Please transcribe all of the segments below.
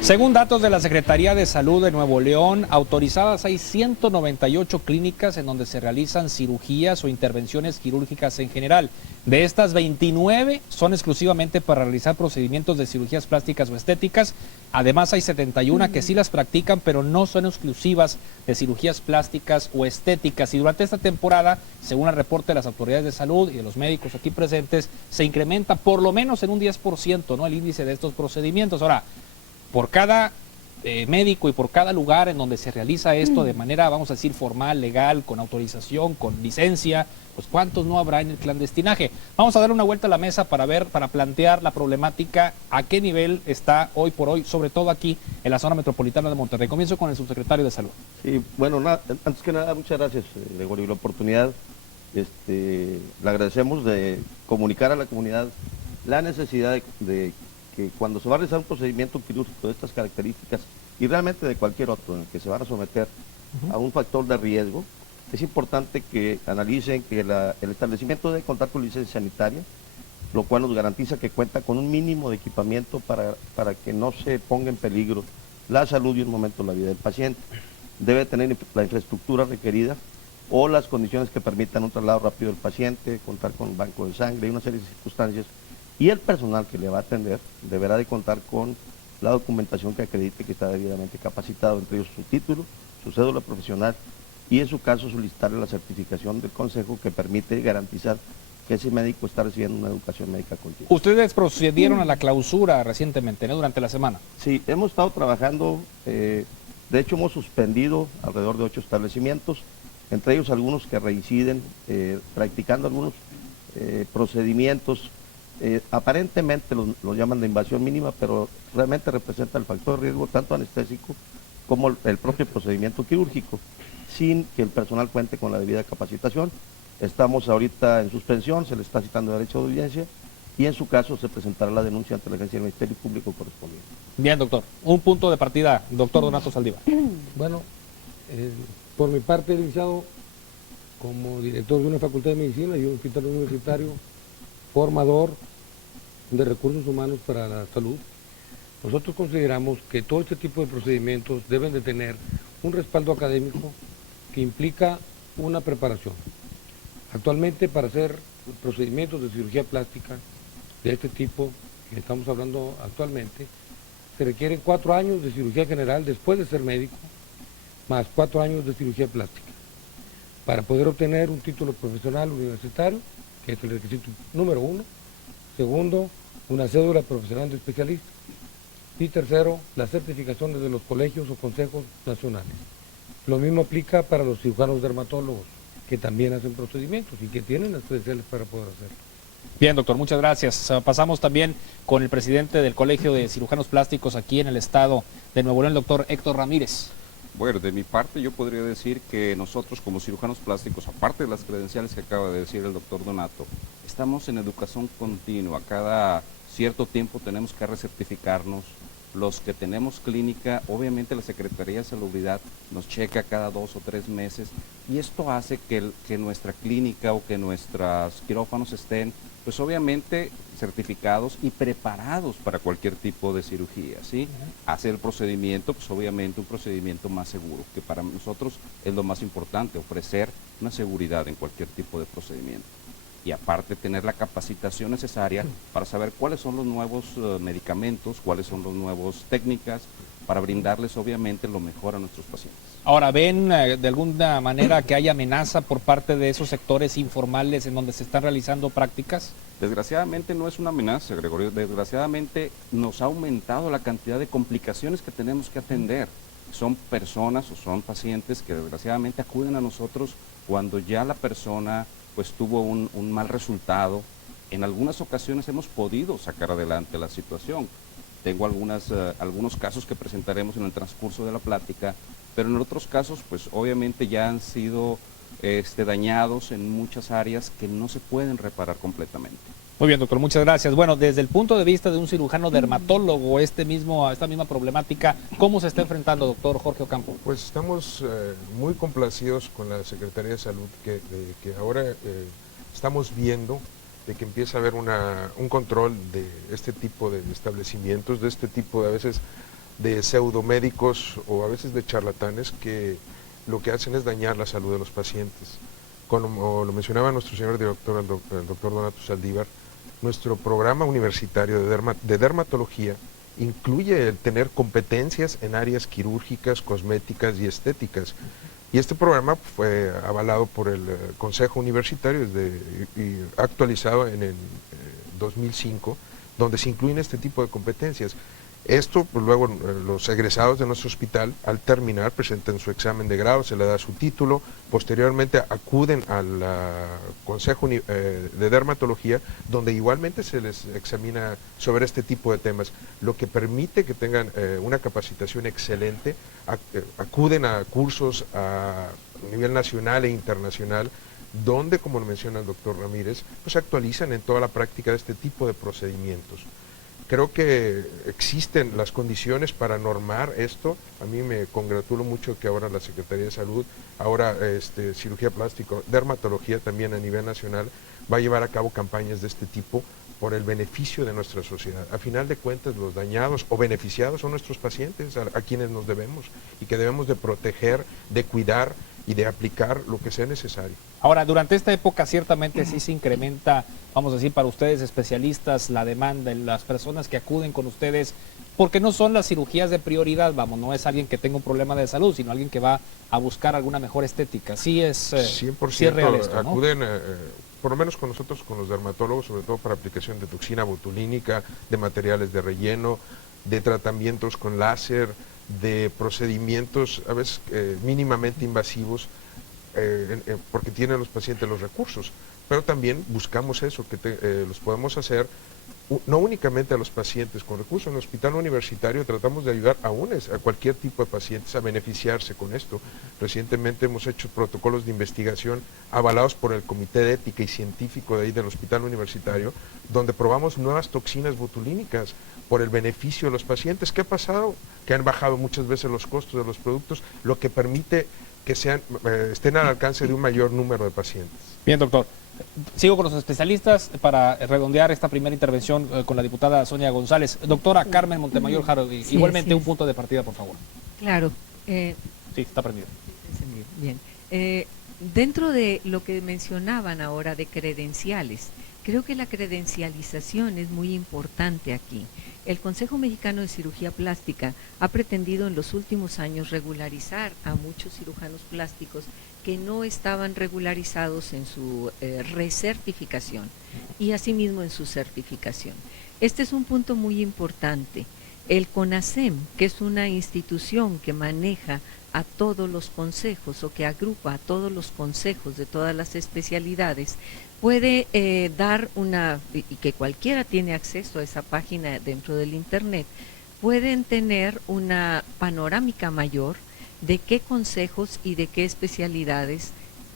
Según datos de la Secretaría de Salud de Nuevo León, autorizadas hay 198 clínicas en donde se realizan cirugías o intervenciones quirúrgicas en general. De estas, 29 son exclusivamente para realizar procedimientos de cirugías plásticas o estéticas. Además, hay 71 que sí las practican, pero no son exclusivas de cirugías plásticas o estéticas. Y durante esta temporada, según el reporte de las autoridades de salud y de los médicos aquí presentes, se incrementa por lo menos en un 10%, ¿no?, el índice de estos procedimientos. Ahora, por cada médico y por cada lugar en donde se realiza esto de manera, vamos a decir, formal, legal, con autorización, con licencia, pues ¿cuántos no habrá en el clandestinaje? Vamos a dar una vuelta a la mesa para ver, para plantear la problemática, a qué nivel está hoy por hoy, sobre todo aquí en la zona metropolitana de Monterrey. Comienzo con el subsecretario de Salud. Sí, bueno, antes que nada, muchas gracias, Gregorio, la oportunidad. Le agradecemos de comunicar a la comunidad la necesidad de que cuando se va a realizar un procedimiento quirúrgico de estas características y realmente de cualquier otro en el que se van a someter a un factor de riesgo, es importante que analicen que el establecimiento debe contar con licencia sanitaria, lo cual nos garantiza que cuenta con un mínimo de equipamiento para que no se ponga en peligro la salud y en un momento la vida del paciente. Debe tener la infraestructura requerida o las condiciones que permitan un traslado rápido del paciente, contar con un banco de sangre y una serie de circunstancias. Y el personal que le va a atender deberá de contar con la documentación que acredite que está debidamente capacitado, entre ellos su título, su cédula profesional y en su caso solicitarle la certificación del Consejo que permite garantizar que ese médico está recibiendo una educación médica continua. Ustedes procedieron a la clausura recientemente, ¿no?, durante la semana. Sí, hemos estado trabajando, de hecho hemos suspendido alrededor de 8 establecimientos, entre ellos algunos que reinciden, practicando algunos procedimientos. Aparentemente lo llaman de invasión mínima, pero realmente representa el factor de riesgo tanto anestésico como el propio procedimiento quirúrgico, sin que el personal cuente con la debida capacitación. Estamos ahorita en suspensión, se le está citando derecho de audiencia y en su caso se presentará la denuncia ante la agencia del Ministerio Público correspondiente. Bien, doctor. Un punto de partida, doctor Donato Saldívar. Bueno, por mi parte, licenciado, como director de una facultad de medicina y un hospital universitario, formador de recursos humanos para la salud, nosotros consideramos que todo este tipo de procedimientos deben de tener un respaldo académico que implica una preparación. Actualmente, para hacer procedimientos de cirugía plástica de este tipo que estamos hablando actualmente, se requieren 4 años de cirugía general después de ser médico, más 4 años de cirugía plástica, para poder obtener un título profesional universitario, que es el requisito número 1, segundo, una cédula profesional de especialista, y tercero, las certificaciones de los colegios o consejos nacionales. Lo mismo aplica para los cirujanos dermatólogos, que también hacen procedimientos y que tienen las credenciales para poder hacerlo. Bien, doctor, muchas gracias. Pasamos también con el presidente del Colegio de Cirujanos Plásticos aquí en el estado de Nuevo León, el doctor Héctor Ramírez. Bueno, de mi parte yo podría decir que nosotros como cirujanos plásticos, aparte de las credenciales que acaba de decir el doctor Donato, estamos en educación continua. Cada cierto tiempo tenemos que recertificarnos. Los que tenemos clínica, obviamente la Secretaría de Salubridad nos checa cada 2 o 3 meses y esto hace que nuestra clínica o que nuestros quirófanos estén, pues obviamente certificados y preparados para cualquier tipo de cirugía, ¿sí? Hacer el procedimiento, pues obviamente un procedimiento más seguro, que para nosotros es lo más importante, ofrecer una seguridad en cualquier tipo de procedimiento. Y aparte tener la capacitación necesaria para saber cuáles son los nuevos medicamentos, cuáles son las nuevas técnicas, para brindarles obviamente lo mejor a nuestros pacientes. Ahora, ¿ven de alguna manera que hay amenaza por parte de esos sectores informales en donde se están realizando prácticas? Desgraciadamente no es una amenaza, Gregorio, desgraciadamente nos ha aumentado la cantidad de complicaciones que tenemos que atender. Son personas o son pacientes que desgraciadamente acuden a nosotros cuando ya la persona pues tuvo un mal resultado. En algunas ocasiones hemos podido sacar adelante la situación. Tengo algunos casos que presentaremos en el transcurso de la plática, pero en otros casos pues obviamente ya han sido dañados en muchas áreas que no se pueden reparar completamente. Muy bien, doctor, muchas gracias. Bueno, desde el punto de vista de un cirujano dermatólogo, esta misma problemática, ¿cómo se está enfrentando, doctor Jorge Ocampo? Pues estamos muy complacidos con la Secretaría de Salud, que ahora estamos viendo de que empieza a haber un control de este tipo de establecimientos, de este tipo de a veces de pseudomédicos o a veces de charlatanes que lo que hacen es dañar la salud de los pacientes. Como lo mencionaba nuestro señor director, el doctor Donato Saldívar, nuestro programa universitario de dermatología incluye el tener competencias en áreas quirúrgicas, cosméticas y estéticas. Y este programa fue avalado por el Consejo Universitario y actualizado en el 2005, donde se incluyen este tipo de competencias. Esto, pues, luego los egresados de nuestro hospital, al terminar, presentan su examen de grado, se le da su título, posteriormente acuden al Consejo de Dermatología, donde igualmente se les examina sobre este tipo de temas, lo que permite que tengan una capacitación excelente, acuden a cursos a nivel nacional e internacional, donde, como lo menciona el doctor Ramírez, pues actualizan en toda la práctica de este tipo de procedimientos. Creo que existen las condiciones para normar esto. A mí me congratulo mucho que ahora la Secretaría de Salud, ahora cirugía plástica, dermatología también a nivel nacional, va a llevar a cabo campañas de este tipo por el beneficio de nuestra sociedad. A final de cuentas, los dañados o beneficiados son nuestros pacientes, a quienes nos debemos y que debemos de proteger, de cuidar y de aplicar lo que sea necesario. Ahora, durante esta época ciertamente sí se incrementa, vamos a decir, para ustedes especialistas, la demanda en las personas que acuden con ustedes, porque no son las cirugías de prioridad, vamos, no es alguien que tenga un problema de salud, sino alguien que va a buscar alguna mejor estética. Sí es, 100% sí es real esto, ¿no? acuden, por lo menos con nosotros, con los dermatólogos, sobre todo para aplicación de toxina botulínica, de materiales de relleno, de tratamientos con láser, de procedimientos a veces mínimamente invasivos, porque tienen los pacientes los recursos, pero también buscamos eso, que los podemos hacer no únicamente a los pacientes con recursos. En el hospital universitario tratamos de ayudar a cualquier tipo de pacientes a beneficiarse con esto. Recientemente hemos hecho protocolos de investigación avalados por el Comité de Ética y Científico de ahí del hospital universitario, donde probamos nuevas toxinas botulínicas por el beneficio de los pacientes. ¿Qué ha pasado? Que han bajado muchas veces los costos de los productos, lo que permite que estén al alcance de un mayor número de pacientes. Bien, doctor. Sigo con los especialistas para redondear esta primera intervención con la diputada Sonia González. Doctora Carmen Montemayor Jaro, igualmente un punto de partida, por favor. Claro. Sí, está prendido. Bien. Dentro de lo que mencionaban ahora de credenciales, creo que la credencialización es muy importante aquí. El Consejo Mexicano de Cirugía Plástica ha pretendido en los últimos años regularizar a muchos cirujanos plásticos que no estaban regularizados en su recertificación y asimismo en su certificación. Este es un punto muy importante. El CONASEM, que es una institución que maneja a todos los consejos o que agrupa a todos los consejos de todas las especialidades, puede dar y que cualquiera tiene acceso a esa página dentro del internet, pueden tener una panorámica mayor de qué consejos y de qué especialidades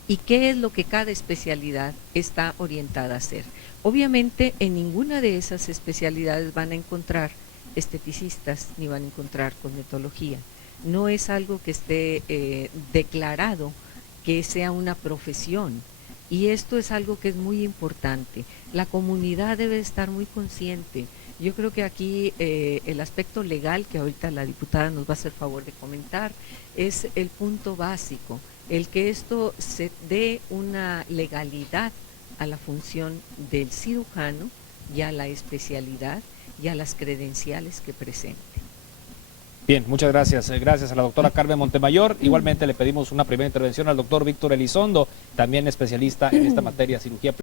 y qué es lo que cada especialidad está orientada a hacer. Obviamente en ninguna de esas especialidades van a encontrar esteticistas ni van a encontrar cosmetología. No es algo que esté declarado que sea una profesión, y esto es algo que es muy importante. La comunidad debe estar muy consciente. Yo creo que aquí el aspecto legal, que ahorita la diputada nos va a hacer favor de comentar, es el punto básico, el que esto se dé una legalidad a la función del cirujano y a la especialidad y a las credenciales que presente. Bien, muchas gracias. Gracias a la doctora Carmen Montemayor. Igualmente le pedimos una primera intervención al doctor Víctor Elizondo, también especialista en esta materia, cirugía